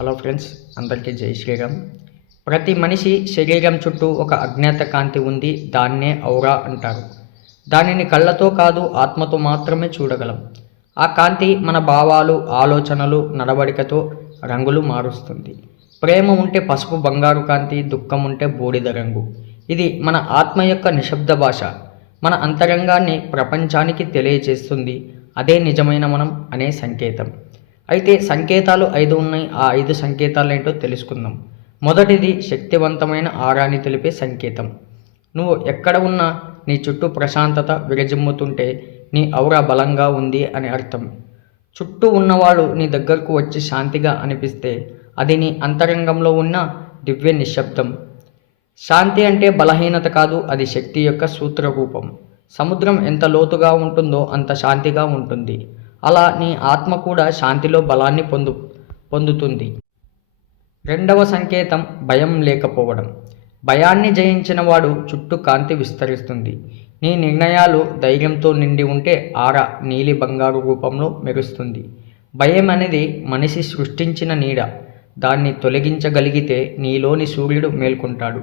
Hello friends అందరికీ జై శ్రీరామ్. ప్రతి మనిషి శరీరం చుట్టూ ఒక అజ్ఞాత కాంతి ఉంది దాన్నే ఔరా అంటారు. దానిని కళ్ళతో కాదు ఆత్మతో మాత్రమే చూడగలం. ఆ కాంతి మన భావాలు ఆలోచనలు నడవడికతో రంగులు మారుస్తుంది. ప్రేమ ఉంటే పసుపు బంగారు కాంతి దుఃఖం ఉంటే బూడిద రంగు. ఇది మన ఆత్మ యొక్క నిశ్శబ్ద భాష. మన అంతరంగాన్ని ప్రపంచానికి తెలియజేస్తుంది అదే నిజమైన మనం అనే సంకేతం. అయితే సంకేతాలు ఐదు ఉన్నాయి. ఆ ఐదు సంకేతాలు ఏంటో తెలుసుకుందాం. మొదటిది శక్తివంతమైన ఆరాన్ని తెలిపే సంకేతం. నువ్వు ఎక్కడ ఉన్నా నీ చుట్టూ ప్రశాంతత విరజిమ్ముతుంటే నీ ఔర బలంగా ఉంది అని అర్థం. చుట్టూ ఉన్నవాళ్ళు నీ దగ్గరకు వచ్చి శాంతిగా అనిపిస్తే అది నీ అంతరంగంలో ఉన్న దివ్య నిశ్శబ్దం. శాంతి అంటే బలహీనత కాదు అది శక్తి యొక్క సూత్ర రూపం సముద్రం ఎంత లోతుగా ఉంటుందో అంత శాంతిగా ఉంటుంది. అలా నీ ఆత్మ కూడా శాంతిలో బలాన్ని పొందు పొందుతుంది. రెండవ సంకేతం భయం లేకపోవడం. భయాన్ని జయించిన వాడు చుట్టూ కాంతి విస్తరిస్తుంది. నీ నిర్ణయాలు ధైర్యంతో నిండి ఉంటే ఆర నీలి బంగారు రూపంలో మెరుస్తుంది. భయం అనేది మనిషి సృష్టించిన నీడ. దాన్ని తొలగించగలిగితే నీలోని సూర్యుడు మేల్కొంటాడు.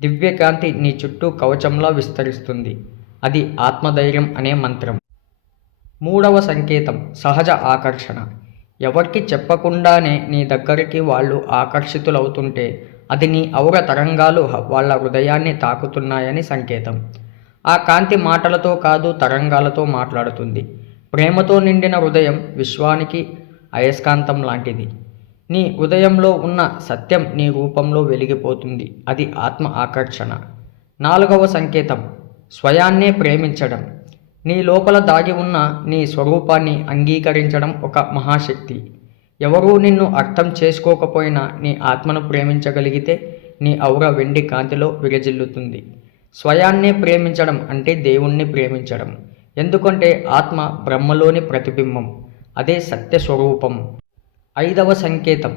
దివ్యకాంతి నీ చుట్టూ కవచంలా విస్తరిస్తుంది. అది ఆత్మధైర్యం అనే మంత్రం. మూడవ సంకేతం సహజ ఆకర్షణ. ఎవరికి చెప్పకుండానే నీ దగ్గరికి వాళ్ళు ఆకర్షితులవుతుంటే అది నీ ఔర తరంగాలు వాళ్ళ హృదయాన్ని తాకుతున్నాయని సంకేతం. ఆ కాంతి మాటలతో కాదు తరంగాలతో మాట్లాడుతుంది. ప్రేమతో నిండిన హృదయం విశ్వానికి అయస్కాంతం లాంటిది. నీ హృదయంలో ఉన్న సత్యం నీ రూపంలో వెలిగిపోతుంది. అది ఆత్మ ఆకర్షణ. నాలుగవ సంకేతం స్వయాన్నే ప్రేమించడం. నీ లోపల దాగి ఉన్న నీ స్వరూపాన్ని అంగీకరించడం ఒక మహాశక్తి. ఎవరూ నిన్ను అర్థం చేసుకోకపోయినా నీ ఆత్మను ప్రేమించగలిగితే నీ ఔర వెండి కాంతిలో విరజిల్లుతుంది. స్వయాన్నే ప్రేమించడం అంటే దేవుణ్ణి ప్రేమించడం. ఎందుకంటే ఆత్మ బ్రహ్మలోని ప్రతిబింబం అదే సత్య స్వరూపం. ఐదవ సంకేతం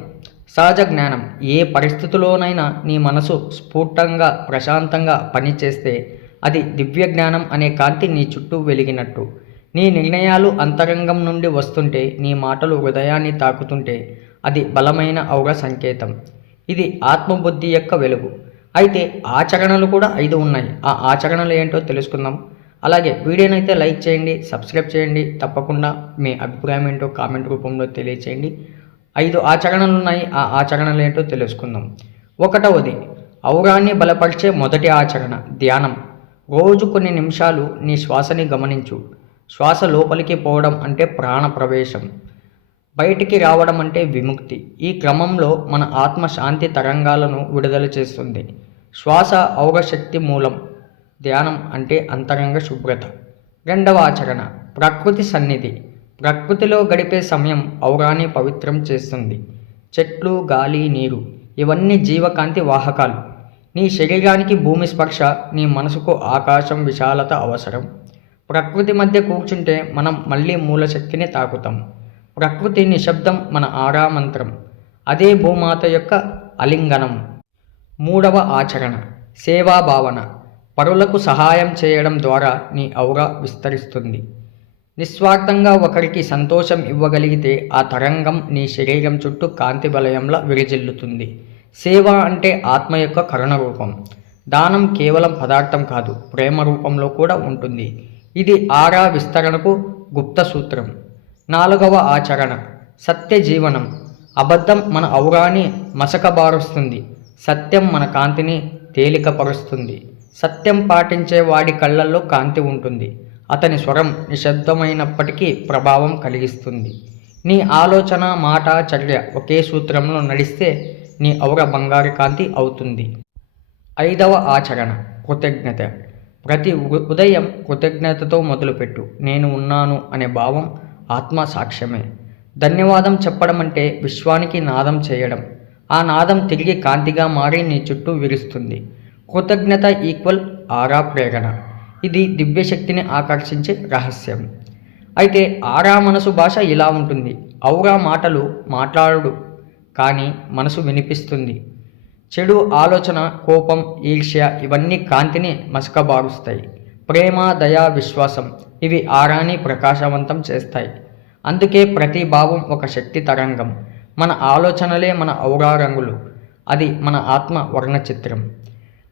సహజ జ్ఞానం. ఏ పరిస్థితిలోనైనా నీ మనసు స్ఫూర్తంగా ప్రశాంతంగా పనిచేస్తే అది దివ్య జ్ఞానం అనే కాంతి నీ చుట్టూ వెలిగినట్టు. నీ నిర్ణయాలు అంతరంగం నుండి వస్తుంటే నీ మాటలు హృదయాన్ని తాకుతుంటే అది బలమైన ఔర సంకేతం. ఇది ఆత్మబుద్ధి యొక్క వెలుగు. అయితే ఆచరణలు కూడా ఐదు ఉన్నాయి. ఆ ఆచరణలు ఏంటో తెలుసుకుందాం. అలాగే వీడియోనైతే లైక్ చేయండి సబ్స్క్రైబ్ చేయండి. తప్పకుండా మీ అభిప్రాయం ఏంటో కామెంట్ రూపంలో తెలియచేయండి. ఐదు ఆచరణలు ఉన్నాయి. ఆ ఆచరణలు ఏంటో తెలుసుకుందాం. ఒకటవది ఔరాన్ని బలపరిచే మొదటి ఆచరణ ధ్యానం. రోజు కొన్ని నిమిషాలు నీ శ్వాసని గమనించు. శ్వాస లోపలికి పోవడం అంటే ప్రాణ ప్రవేశం. బయటికి రావడం అంటే విముక్తి. ఈ క్రమంలో మన ఆత్మ శాంతి తరంగాలను విడుదల చేస్తుంది. శ్వాస ఔరశక్తి మూలం. ధ్యానం అంటే అంతరంగ శుభ్రత. రెండవ ఆచరణ ప్రకృతి సన్నిధి. ప్రకృతిలో గడిపే సమయం ఔరాన్ని పవిత్రం చేస్తుంది. చెట్లు గాలి నీరు. ఇవన్నీ జీవకాంతి వాహకాలు. నీ శరీరానికి భూమి స్పర్శ నీ మనసుకు ఆకాశం విశాలత అవసరం. ప్రకృతి మధ్య కూర్చుంటే మనం మళ్ళీ మూలశక్తిని తాకుతాం. ప్రకృతి నిశ్శబ్దం మన ఆరామంత్రం. అదే భూమాత యొక్క అలింగనం. మూడవ ఆచరణ సేవా భావన. పరులకు సహాయం చేయడం ద్వారా నీ ఔరా విస్తరిస్తుంది. నిస్వార్థంగా ఒకరికి సంతోషం ఇవ్వగలిగితే ఆ తరంగం నీ శరీరం చుట్టూ కాంతి వలయంలా విరిజిల్లుతుంది. సేవ అంటే ఆత్మ యొక్క కరుణ రూపం. దానం కేవలం పదార్థం కాదు ప్రేమ రూపంలో కూడా ఉంటుంది. ఇది ఆరా విస్తరణకు గుప్త సూత్రం. నాలుగవ ఆచరణ సత్య జీవనం. అబద్ధం మన ఔరాన్ని మసకబారుస్తుంది సత్యం మన కాంతిని తేలికపరుస్తుంది. సత్యం పాటించే వాడి కళ్ళల్లో కాంతి ఉంటుంది. అతని స్వరం నిశ్శబ్దమైనప్పటికీ ప్రభావం కలిగిస్తుంది. నీ ఆలోచన మాట చర్య ఒకే సూత్రంలో నడిస్తే నీ ఔర బంగారు కాంతి అవుతుంది. ఐదవ ఆచరణ కృతజ్ఞత. ప్రతి ఉ- ఉదయం కృతజ్ఞతతో మొదలుపెట్టు. నేను ఉన్నాను అనే భావం ఆత్మ సాక్ష్యమే. ధన్యవాదం చెప్పడం అంటే విశ్వానికి నాదం చేయడం. ఆ నాదం తిరిగి కాంతిగా మారి నీ చుట్టూ విరుస్తుంది. కృతజ్ఞత ఈక్వల్ ఆరా ప్రేరణ. ఇది దివ్యశక్తిని ఆకర్షించే రహస్యం. అయితే ఆరా మనసు భాష ఇలా ఉంటుంది. ఔరా మాటలు మాట్లాడు కానీ మనసు వినిపిస్తుంది. చెడు ఆలోచన కోపం ఈర్ష్య ఇవన్నీ కాంతిని మసకబారుస్తాయి. ప్రేమ దయా విశ్వాసం ఇవి ఆరాని ప్రకాశవంతం చేస్తాయి. అందుకే ప్రతి భావం ఒక శక్తి తరంగం. మన ఆలోచనలే మన ఔరా రంగులు. అది మన ఆత్మ వర్ణ చిత్రం.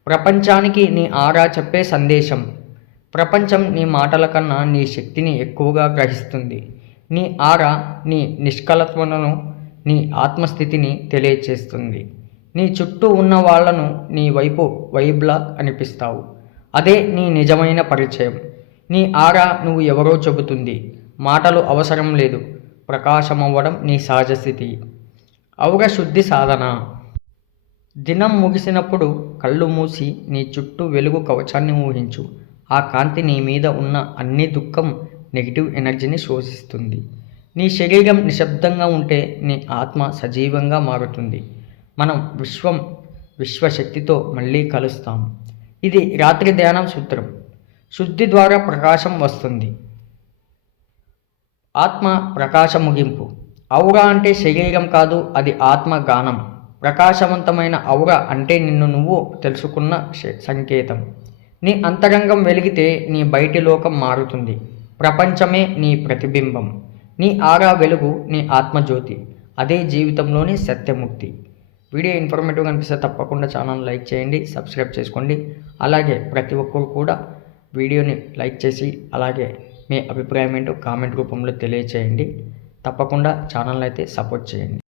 ప్రపంచానికి నీ ఆరా చెప్పే సందేశం. ప్రపంచం నీ మాటల కన్నా నీ శక్తిని ఎక్కువగా గ్రహిస్తుంది. నీ ఆరా నీ నిష్కలత్వను నీ ఆత్మస్థితిని తెలియచేస్తుంది. నీ చుట్టూ ఉన్న వాళ్ళను నీ వైపు వైబ్లా అనిపిస్తావు. అదే నీ నిజమైన పరిచయం. నీ ఆరా నువ్వు ఎవరో చెబుతుంది. మాటలు అవసరం లేదు. ప్రకాశమవ్వడం నీ సహజ స్థితి. ఔర శుద్ధి సాధన. దినం ముగిసినప్పుడు కళ్ళు మూసి నీ చుట్టూ వెలుగు కవచాన్ని ఊహించు. ఆ కాంతి నీ మీద ఉన్న అన్ని దుఃఖం నెగిటివ్ ఎనర్జీని శోషిస్తుంది. నీ శరీరం నిశ్శబ్దంగా ఉంటే నీ ఆత్మ సజీవంగా మారుతుంది. మనం విశ్వం విశ్వశక్తితో మళ్ళీ కలుస్తాం. ఇది రాత్రి ధ్యానం సూత్రం. శుద్ధి ద్వారా ప్రకాశం వస్తుంది. ఆత్మ ప్రకాశ ముగింపు. ఔర అంటే శరీరం కాదు అది ఆత్మ గానం. ప్రకాశవంతమైన ఔర అంటే నిన్ను నువ్వు తెలుసుకున్న సంకేతం. నీ అంతరంగం వెలిగితే నీ బయటి లోకం మారుతుంది. ప్రపంచమే నీ ప్రతిబింబం. నీ ఆరా వెలుగు నీ ఆత్మజ్యోతి. అదే జీవితంలోని సత్యముక్తి. వీడియో ఇన్ఫర్మేటివ్ కనిపిస్తే తప్పకుండా ఛానల్ లైక్ చేయండి సబ్స్క్రైబ్ చేసుకోండి. అలాగే ప్రతి ఒక్కరు కూడా వీడియోని లైక్ చేసి అలాగే మీ అభిప్రాయం ఏంటో కామెంట్ రూపంలో తెలియచేయండి. తప్పకుండా ఛానల్ అయితే సపోర్ట్ చేయండి.